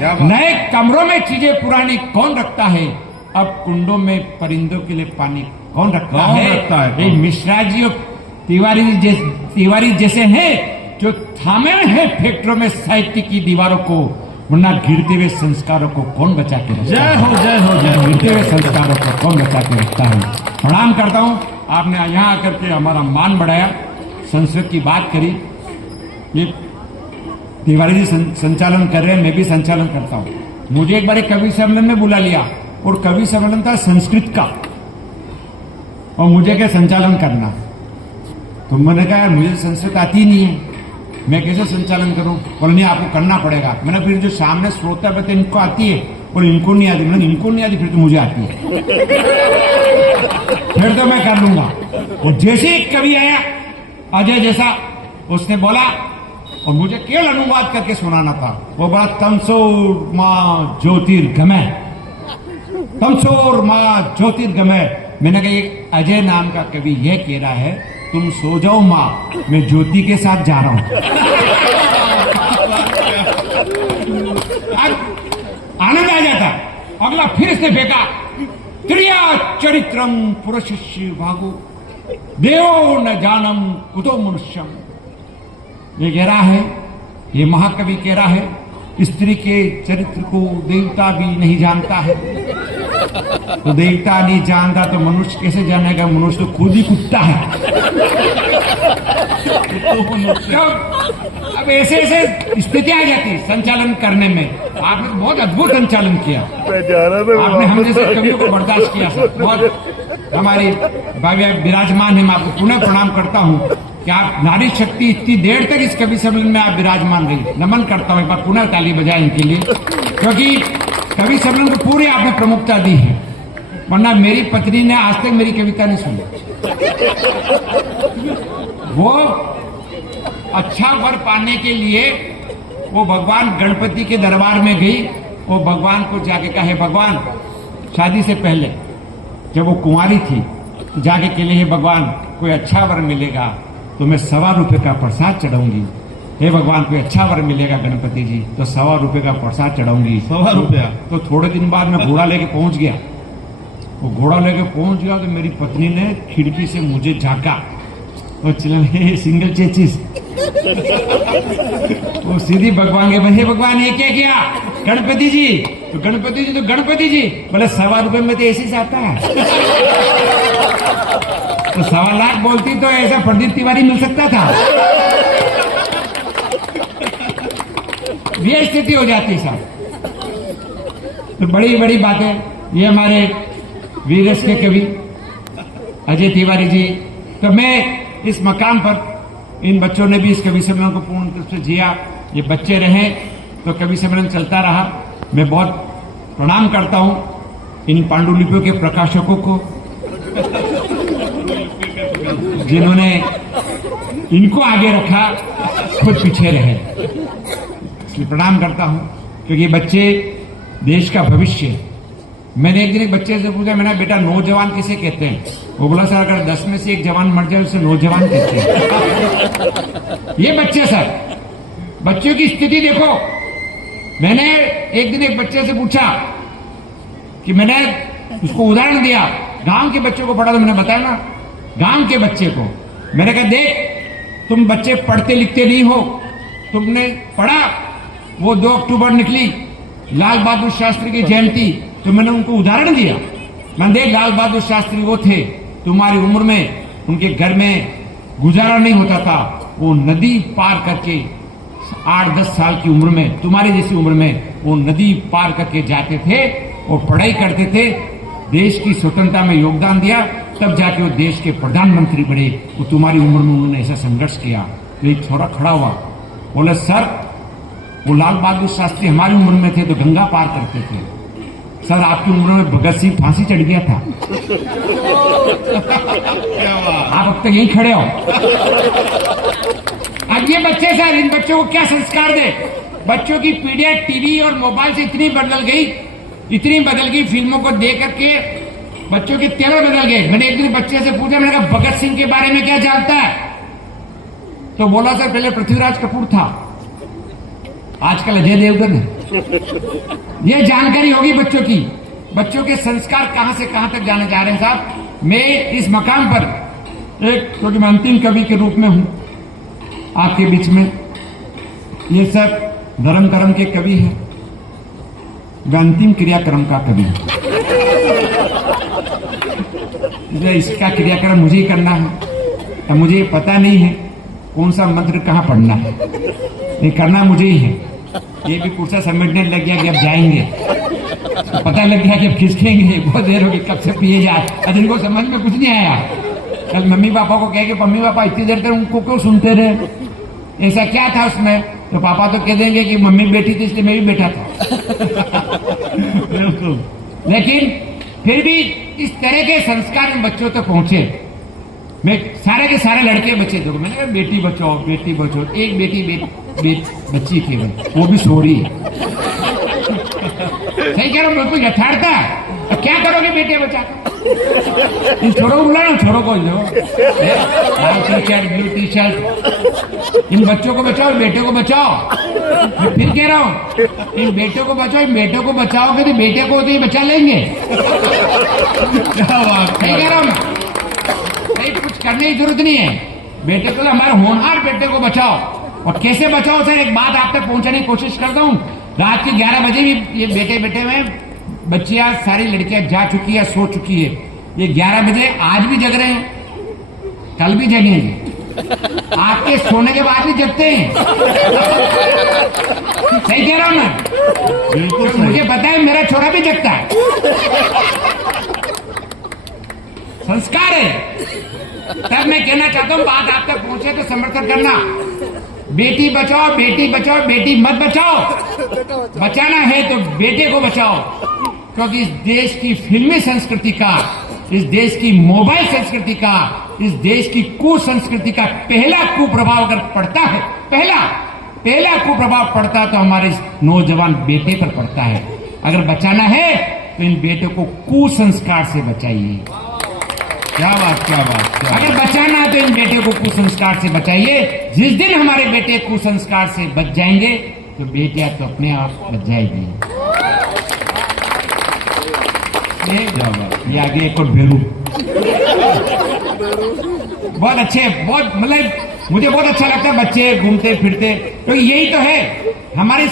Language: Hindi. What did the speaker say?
नए कमरों में चीजें पुरानी कौन रखता है, अब कुंडों में परिंदों के लिए पानी कौन रखता है। ये मिश्रा जी और तिवारी जैसे हैं जो थामे हैं फैक्ट्रियों में साहित्य की दीवारों को, वरना गिरते हुए संस्कारों को कौन बचा के रखता है। जय हो जय हो जय हो। गिरते हुए संस्कारों को कौन बचा के रखता है। प्रणाम करता हूं, आपने यहाँ आकर के हमारा मान बढ़ाया, संस्कृत की बात करी। ये तिवारी जी संचालन कर रहे हैं, मैं भी संचालन करता हूं। मुझे एक बार एक कवि सम्मेलन में बुला लिया और कवि सम्मेलन था संस्कृत का, और मुझे क्या संचालन करना। तो मैंने कहा यार मुझे संस्कृत आती नहीं है, मैं कैसे संचालन करूं। बोले नहीं आपको करना पड़ेगा। मैंने फिर जो सामने श्रोता बैठे इनको आती है, और इनको नहीं आती। मैंने इनको नहीं आती, फिर तो मुझे आती है, फिर तो मैं कर लूंगा। और जैसे एक कवि आया अजय जैसा, उसने बोला और मुझे केवल अनुवाद करके सुनाना था। वो बोला तमसोर माँ ज्योतिर्गमय, तमसोर माँ ज्योतिर्गमय। मैंने कहा एक अजय नाम का कवि यह कह रहा है तुम सो जाओ माँ, मैं ज्योति के साथ जा रहा हूं। आनंद आ जाता। अगला फिर इसने फेंका त्रिया चरित्रम पुरुषस्य भागो देवो न जानम कुतो मनुष्यम। ये कह रहा है, ये महाकवि कह रहा है स्त्री के चरित्र को देवता भी नहीं जानता है। तो देवता नहीं जानता तो मनुष्य कैसे जानेगा, मनुष्य तो खुद ही कुत्ता है। अब ऐसे ऐसे स्थितियां आ जाती संचालन करने में। आपने तो बहुत अद्भुत संचालन किया, आपने हम जैसे कवियों को बर्दाश्त किया सर। बहुत हमारी भाई विराजमान है, मैं आपको पुनः प्रणाम करता हूँ कि आप नारी शक्ति इतनी देर तक इस कवि सम्मेलन में आप विराजमान रही। नमन करता हूँ, एक बार पुनः ताली बजाएं इनके लिए, क्योंकि कवि सम्मेलन को पूरी आपने प्रमुखता दी है। वरना मेरी पत्नी ने आज तक मेरी कविता नहीं सुनी। वो अच्छा वर पाने के लिए वो भगवान गणपति के दरबार में गई। वो भगवान को जाके कहे भगवान, शादी से पहले जब वो कुंवारी थी जाके के लिए भगवान कोई अच्छा वर मिलेगा तो मैं ₹1.25 का प्रसाद चढ़ाऊंगी। हे भगवान कोई अच्छा वर मिलेगा गणपति जी तो ₹1.25 का प्रसाद चढ़ाऊंगी। ₹1.25। तो थोड़े दिन बाद मैं घोड़ा लेके पहुंच गया। वो घोड़ा लेके पहुंच गया तो मेरी पत्नी ने खिड़की से मुझे झांका और चले सिंगल चेचिस। वो सीधी भगवान के हे भगवान ये क्या किया गणपति जी। तो गणपति जी बोले ₹1.25 में तो ऐसे ही आता है। तो 1.25 लाख बोलती तो ऐसा प्रदीप तिवारी मिल सकता था। ये स्थिति हो जाती साहब। तो बड़ी बड़ी बातें ये हमारे वीरस के कवि अजय तिवारी जी। तो मैं इस मकाम पर इन बच्चों ने भी इस कवि सम्मेलन को पूर्ण रूप से जिया। ये बच्चे रहे तो कवि सम्मेलन चलता रहा। मैं बहुत प्रणाम करता हूं इन पांडुलिपियों के प्रकाशकों को जिन्होंने इनको आगे रखा, खुद पीछे रहे। इसलिए प्रणाम करता हूं क्योंकि बच्चे देश का भविष्य है। मैंने एक दिन एक बच्चे से पूछा, मैंने बेटा नौजवान किसे कहते हैं। वो बोला सर अगर 10 में से एक जवान मर जाए उसे नौजवान कहते हैं। ये बच्चे सर, बच्चों की स्थिति देखो। मैंने एक दिन एक बच्चे से पूछा कि मैंने उसको उदाहरण दिया, गांव के बच्चों को पढ़ा तो मैंने बताया ना, गांव के बच्चे को मैंने कहा देख तुम बच्चे पढ़ते लिखते नहीं हो, तुमने पढ़ा वो 2 अक्टूबर निकली लाल बहादुर शास्त्री की जयंती, तो मैंने उनको उदाहरण दिया। मैंने देख लाल बहादुर शास्त्री वो थे, तुम्हारी उम्र में उनके घर में गुजारा नहीं होता था, वो नदी पार करके 8-10 साल की उम्र में, तुम्हारी जैसी उम्र में वो नदी पार करके जाते थे और पढ़ाई करते थे, देश की स्वतंत्रता में योगदान दिया, तब जाके वो देश के प्रधानमंत्री बने। वो तुम्हारी उम्र में उन्होंने ऐसा संघर्ष किया। तो एक छोरा खड़ा हुआ, बोले सर वो लाल बहादुर शास्त्री हमारी उम्र में थे तो गंगा पार करते थे, सर आपकी उम्र में भगत सिंह फांसी चढ़ गया था। आप अब तक यहीं खड़े हो। अब ये बच्चे सर, इन बच्चों को क्या संस्कार दे। बच्चों की पीढ़ियां टीवी और मोबाइल से इतनी बदल गई, फिल्मों को देख करके बच्चों के तेवर बदल गए। मैंने एक दिन बच्चे से पूछा, मैंने कहा भगत सिंह के बारे में क्या जानता है। तो बोला सर पहले पृथ्वीराज कपूर था, आजकल अजय देवगन है। ये जानकारी होगी बच्चों की, बच्चों के संस्कार कहां से कहां तक जाने जा रहे हैं। साहब मैं इस मकाम पर एक, क्योंकि मैं अंतिम कवि के रूप में हूं आपके बीच में, ये सब धर्म कर्म के कवि हैं, मैं अंतिम क्रियाक्रम का कवि हूं। इसका क्रियाक्रम मुझे ही करना है, तो मुझे पता नहीं है कौन सा मंत्र कहां पढ़ना है, ये करना मुझे ही है। ये भी कुर्सा समेटने लग गया कि अब जाएंगे, तो पता लग गया कि अब खिसकेंगे, बहुत देर होगी कब से पिए जाए। आज इनको समझ में कुछ नहीं आया। कल मम्मी पापा को कह के मम्मी पापा इतनी देर तक उनको क्यों सुनते रहे, ऐसा क्या था उसमें, तो पापा तो कह देंगे कि मम्मी बैठी थी इसलिए मैं भी बैठा था। लेकिन फिर भी इस तरह के संस्कार बच्चों तक पहुंचे। मैं सारे के सारे लड़के बच्चे देखो, मैंने कहा बेटी बचाओ बेटी बचाओ, एक बच्ची केवल, वो भी सो रही है। सही कह रहा हूं, बिल्कुल यथार्थ है। तो क्या करोगे बेटे बचा, इन छोरों को बुलाओ, छोरों को जो लाल T shirt blue T shirt, इन बच्चों को बचाओ, बेटे को बचाओ। मैं फिर कह रहा हूं, इन बेटों को बचाओ, इन बेटों को बचाओगे तो बेटे को तो ये बचा लेंगे। सही कह रहा हूं, नहीं कुछ करने की जरूरत नहीं है। बेटे को, हमारे होनहार बेटे को बचाओ। और कैसे बचाओ सर, एक बात आप तक पहुंचाने की कोशिश करता हूं। रात के 11 बजे भी ये बेटे में बच्चियां, सारी लड़कियां जा चुकी है, सो चुकी है। ये 11 बजे आज भी जग रहे हैं, कल भी जगेंगे, आपके सोने के बाद भी जगते हैं। सही कह रहा हूं मैं, बिल्कुल मुझे पता है, मेरा छोरा भी जगता है। संस्कार है। तब मैं कहना चाहता हूं, बात आप तक पहुंचे तो समर्थन करना। बेटी बचाओ बेटी बचाओ, बेटी मत बचाओ। बचाना है तो बेटे को बचाओ, क्योंकि इस देश की फिल्मी संस्कृति का, इस देश की मोबाइल संस्कृति का, इस देश की कुसंस्कृति का पहला कुप्रभाव अगर पड़ता है, पहला कुप्रभाव पड़ता तो हमारे इस नौजवान बेटे पर पड़ता है। अगर बचाना है तो इन बेटों को कुसंस्कार से बचाइए। क्या बात, क्या बात। अगर बचाना है तो इन बेटे को कुसंस्कार से बचाइए। जिस दिन हमारे बेटे कुसंस्कार से बच जाएंगे तो बेटियां तो अपने आप बच जाएगी। ये आगे एक और भेरू, बहुत अच्छे, बहुत मतलब मुझे बहुत अच्छा लगता है बच्चे घूमते फिरते, तो यही तो है हमारी